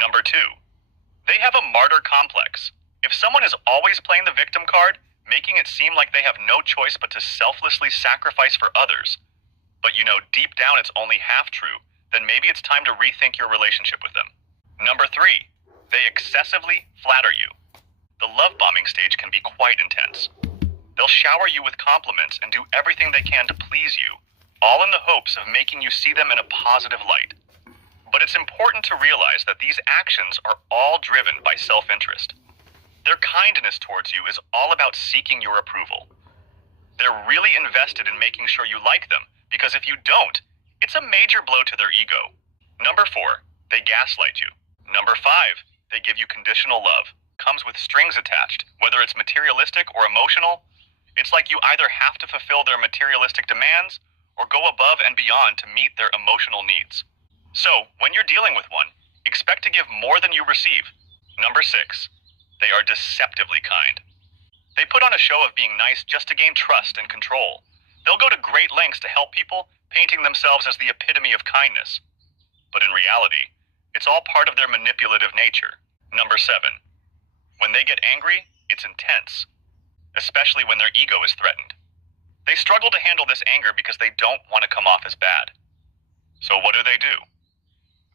Number 2, they have a martyr complex. If someone is always playing the victim card, making it seem like they have no choice but to selflessly sacrifice for others, but you know deep down it's only half true, then maybe it's time to rethink your relationship with them. Number 3, they excessively flatter you. The love bombing stage can be quite intense. They'll shower you with compliments and do everything they can to please you, all in the hopes of making you see them in a positive light. But it's important to realize that these actions are all driven by self-interest. Their kindness towards you is all about seeking your approval. They're really invested in making sure you like them, because if you don't, it's a major blow to their ego. Number 4, they gaslight you. Number 5, they give you conditional love. Comes with strings attached, whether it's materialistic or emotional. It's like you either have to fulfill their materialistic demands or go above and beyond to meet their emotional needs. So, when you're dealing with one, expect to give more than you receive. Number 6, they are deceptively kind. They put on a show of being nice just to gain trust and control. They'll go to great lengths to help people, painting themselves as the epitome of kindness. But in reality, it's all part of their manipulative nature. Number 7, when they get angry, it's intense, especially when their ego is threatened. They struggle to handle this anger because they don't want to come off as bad. So what do?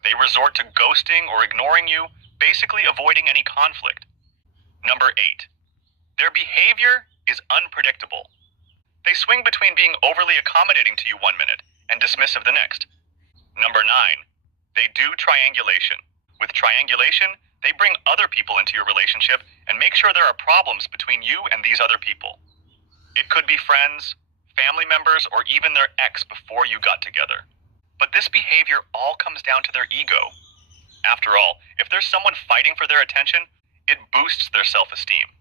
They resort to ghosting or ignoring you, basically avoiding any conflict. Number 8, their behavior is unpredictable. They swing between being overly accommodating to you one minute and dismissive the next. Number 9, they do triangulation. With triangulation, they bring other people into your relationship and make sure there are problems between you and these other people. It could be friends, family members, or even their ex before you got together. But this behavior all comes down to their ego. After all, if there's someone fighting for their attention, it boosts their self-esteem.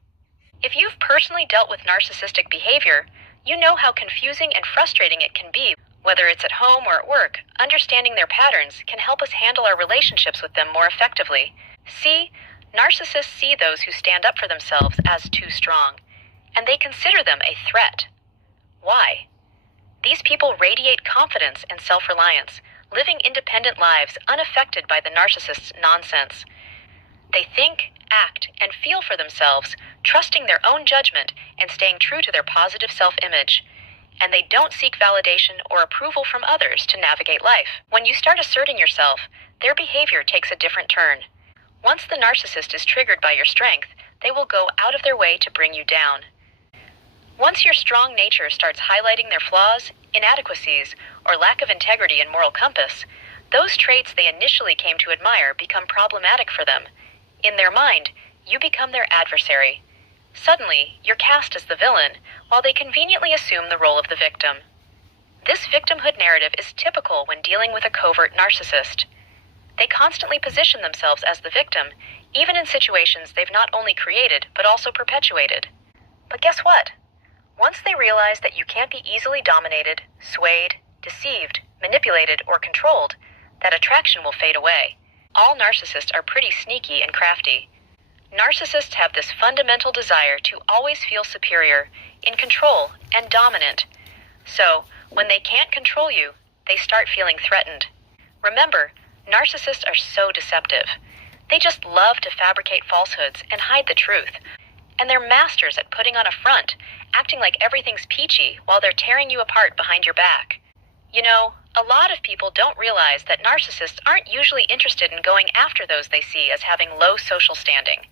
If you've personally dealt with narcissistic behavior, you know how confusing and frustrating it can be. Whether it's at home or at work, understanding their patterns can help us handle our relationships with them more effectively. See, narcissists see those who stand up for themselves as too strong, and they consider them a threat. Why? These people radiate confidence and self-reliance, living independent lives unaffected by the narcissist's nonsense. They think, act, and feel for themselves, trusting their own judgment and staying true to their positive self-image. And they don't seek validation or approval from others to navigate life. When you start asserting yourself, their behavior takes a different turn. Once the narcissist is triggered by your strength, they will go out of their way to bring you down. Once your strong nature starts highlighting their flaws, inadequacies, or lack of integrity and moral compass, those traits they initially came to admire become problematic for them. In their mind, you become their adversary. Suddenly, you're cast as the villain, while they conveniently assume the role of the victim. This victimhood narrative is typical when dealing with a covert narcissist. They constantly position themselves as the victim, even in situations they've not only created, but also perpetuated. But guess what? Once they realize that you can't be easily dominated, swayed, deceived, manipulated, or controlled, that attraction will fade away. All narcissists are pretty sneaky and crafty. Narcissists have this fundamental desire to always feel superior, in control, and dominant. So, when they can't control you, they start feeling threatened. Remember, narcissists are so deceptive. They just love to fabricate falsehoods and hide the truth. And they're masters at putting on a front, acting like everything's peachy while they're tearing you apart behind your back. You know, a lot of people don't realize that narcissists aren't usually interested in going after those they see as having low social standing.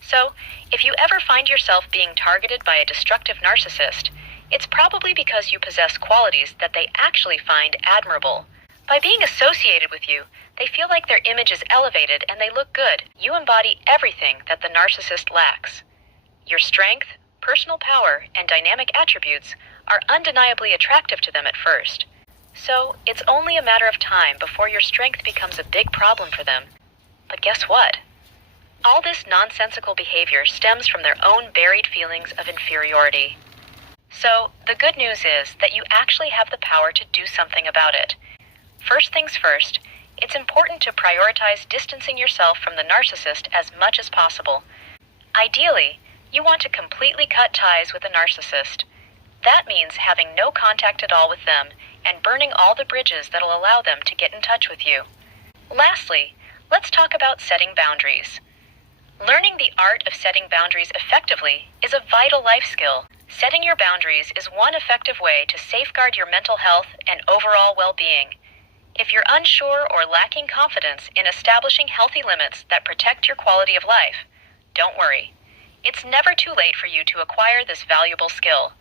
So, if you ever find yourself being targeted by a destructive narcissist, it's probably because you possess qualities that they actually find admirable. By being associated with you, they feel like their image is elevated and they look good. You embody everything that the narcissist lacks. Your strength, personal power, and dynamic attributes are undeniably attractive to them at first. So, it's only a matter of time before your strength becomes a big problem for them. But guess what? All this nonsensical behavior stems from their own buried feelings of inferiority. So, the good news is that you actually have the power to do something about it. First things first, it's important to prioritize distancing yourself from the narcissist as much as possible. Ideally, you want to completely cut ties with a narcissist. That means having no contact at all with them and burning all the bridges that'll allow them to get in touch with you. Lastly, Let's talk about setting boundaries. Learning the art of setting boundaries effectively is a vital life skill. Setting your boundaries is one effective way to safeguard your mental health and overall well-being. If you're unsure or lacking confidence in establishing healthy limits that protect your quality of life, don't worry. It's never too late for you to acquire this valuable skill.